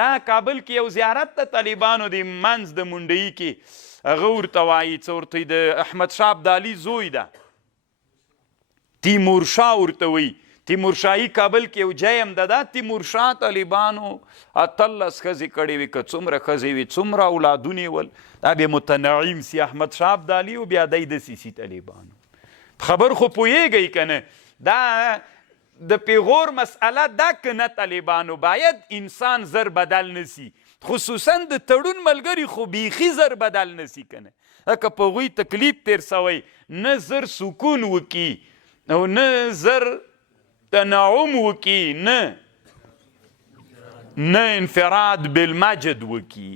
دا کابل کې یو زیارت د طالبانو د منځ د منډهي کې هغه ورته وایي څه ورته د احمدشاه ابدالي زوی ده تیمورشاه ورته وایي تیمورشاهي کابل کې یو ځای هم ده دا تیمورشاه طالبانو 18 ښځې کړې وي که څومره ښځې وي څومره اولادونه یې ول دا بیا متنعم سي احمدشاه ابدالي و بیا دی داسې سي طالبانو خبر خو پوهیږئ که نه دا د پیغور مسئله دا که نه طالبانو باید انسان زر بدل نسی خصوصا د تړون ملګري خو بیخي زر بدل نسی که نه که په هغوی تکلیف تیر سوی نه زر سکون وکي او نه زر تنعم وکي نه انفراد بالمجد وکي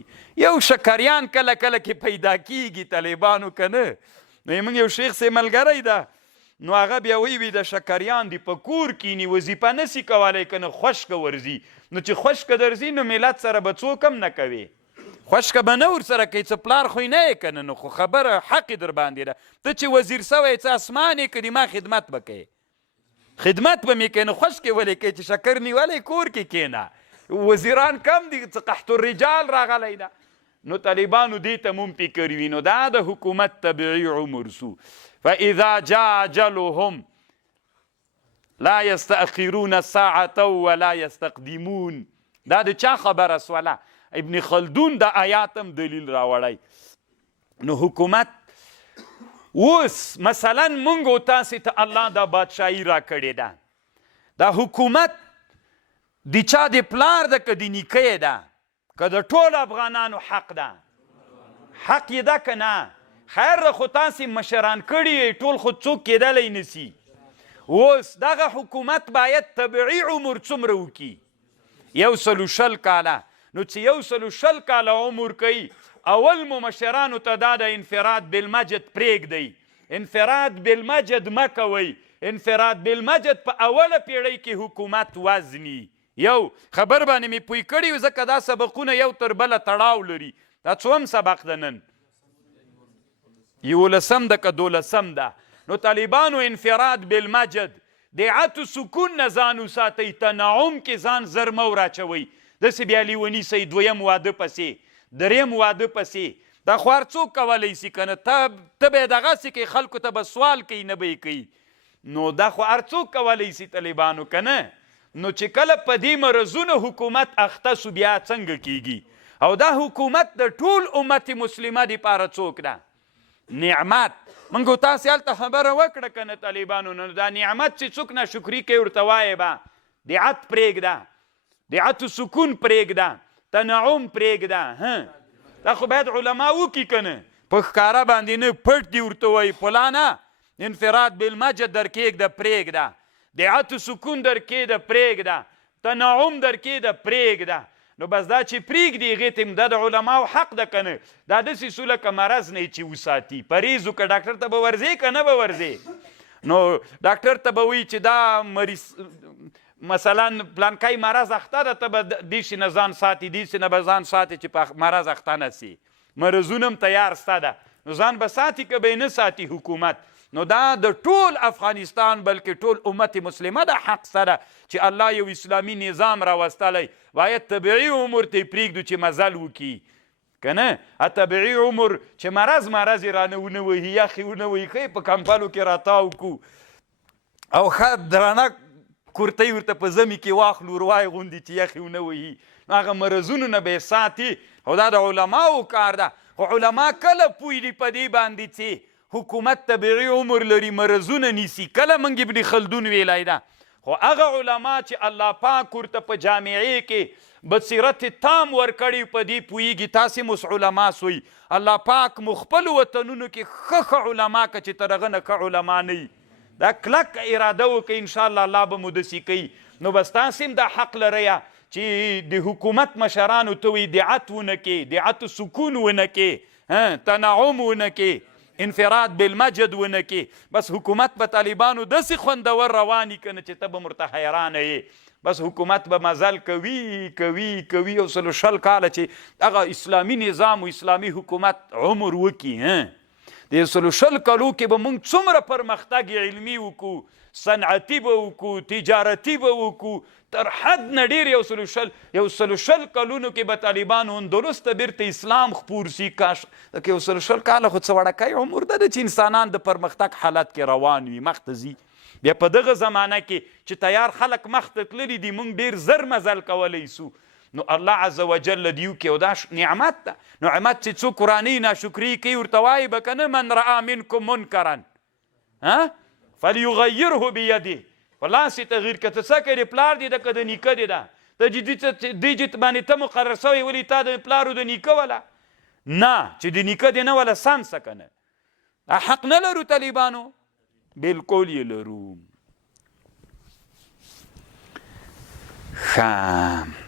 یو شکریان کله کله کې پیدا کیږي طالبانو که نه نو موږ یو شیخ صاحب ملګری ده نو هغه بیا وی د شکریان دی په کور کینی وظیفه نسی کولی که نه خوشکه ورځي نو چې خوشکه درځي نو ملت سره به څوک هم نه کوي خوشکه به نه ورسره کوي څه پلار خو یې نه یې که نه نو خو خبره حق در باندې ده ته چې وزیر سوی څه اسمان یې که ما خدمت به کوې خدمت به مې کوې نو خوشکې ولې کوې چې شکر نیولی کور کې کښېنه وزیران کم دي څه قحط الرجال راغلی ده نو طالبانو دې ته مون فکر وي نو دا د حکومت طبیعي عمر سو فاذا جاء اجلهم لا يستأخرون ساعة ولا يستقدمون دا د چا خبره سوله ابن خلدون د آیات هم دلیل راوړی نو حکومت اوس مثلا مونږ او تاسې ته الله دا بادشاهي راکړې ده دا حکومت د چا د پلار ده که د نیکه ده که د ټولو افغانانو حق ده حق یې ده که نه خیر ده خو تاسې مشران کړي ټول خو څوک کېدلی نسی اوس دغه حکومت باید طبیعي عمر څومره وکړي 120 کاله نو چې 120 کاله عمر کوي اول مو مشرانو ته دا د انفراد بالمجد پرېږدئ انفراد بالمجد مه کوئ انفراد بالمجد په اوله پیړۍ کې حکومت وزني یو خبر باندې مې پوی کړي ځکه دا سبقونه یو تر بله تړاو لري دا څوم سبق ده نن 11 ده که 12 ده نو طالبانو انفراد بالمجد د عطو سکون نه ځان وساتئ تنعم کې ځان زر مه وراچوئ داسې بیا لیوني سئ دویم واده پسې دریم واده پسې دا خو هر څوک کولی سي که نه ته به یې دغسې کوي خلکو ته به سوال کوي نه به یې کوي نو دا خو هر څوک کولی سي طالبانو که نه نو چې کله په دې مرضونو حکومت اخته سو بیا څنګه کیږي او دا حکومت د ټول امت مسلمه دپاره څوک ده نعمت موږ تاسې هلته خبره وکړه که نه طالبانو نو دا نعمت چې څوک ناشکري کوي ورته وایې به د عط پرېږده د عطو سکون پرېږده تنعم پرېږده دا خو باید علما وکړي که نه په ښکاره باندې نه پټ دي ورته وایي فلانه انفراد بالمجد در کېږده پرېږده د عطو سکون در کېده پرېږده تنعم در کېده پرېږده نو بس دا چې پرېږدي هغې ته هم دا د علماو حق ده که نه دا داسې سو لکه مرض نه چې وساتي پرهیز وکړه ډاکټر ته به ورځې که نه به ورځې نو ډاکټر ته به وایي چې دا مریض مثلا پلانکی مرض اخته ده ته به دېسې نه ځان ساتي دېسې نه به ځان ساتي چې په مرض اخته نه سي مرضونه هم تیار سته ده نو ځان به ساتي که به یې نه ساتي حکومت نو دا د ټول افغانستان بلکې ټول امت مسلمه د حق سره چې الله یو اسلامي نظام راوستلی باید طبیعي عمر ته یې پرېږدو چې مزل وکړي که نه طبیعي عمر چې مرض یې رانه ونه وهي یخ یې ونه وهي ښه په کمپلو کې راتاو کړو او ښه درانه کورتۍ ورته په ژمي کې واخلو روای غوندې چې یخ یې ونه وهي نو هغه مرضونو نه به یې ساتي او دا د علماو کار ده خو علما کله پوه دي په دې باندې چې حکومت طبیعي عمر لري مرضونه نیسي کله موږ ابن خلدون ویلی ده خو هغه علما چې الله پاک ورته په جامعې کې بصیرت تام ورکړي په دې پوهیږي تاسې مس علما سوی الله پاک مو خپلو وطنونو کې ښه علما که چې تر هغه نه ښه علما نه وي دا کلک اراده وکړئ انشاءالله الله به مو داسې کوي نو بس تاسې هم دا حق لرئ چې د حکومت مشرانو ته وایي د عط ونه کې د عطو سکون ونه کې تنعم ونه کې انفراد بالمجد ونه کې بس حکومت به طالبانو داسې خوندور رواني که نه چې ته به ورته حیرانه یې بس حکومت به مزل کوي او 120 کاله چې هغه اسلامي نظام و اسلامي حکومت عمر وکړي د 120 کالو کې به موږ څومره پرمختګ علمي وکړو صنعتي به وکړو تجارتي به وکړو تر حد نه ډېر 100 کلونو کې به طالبانو اندلس ته بیرته اسلام خپور سي کاش که 100 کاله خو څه وړکی عمر ده چې انسانان د پرمختګ حالت کې روان وي مخته ځي بیا په دغه زمانه کې چې تیار خلک مخته تللي دي موږ ډېر زر مزل کولی سو نو الله عز وجل دیو کې او دا نعمت ده نعمت چې څوک قرآني ناشکري کوي ورته وایي به که نه من رأى منکم منکرا فلیغیره بیده په لاس یې تغییر که ته څه کوې د پلار دی ده که د نیکه دی ده ته دې جت باندې ته مقرر سوی ولې تا د پلار د نیکه وله نه چې د نیکه دی نه وله سم څه که نه حق نه لرو طالبانو بالکل یې لرو ښه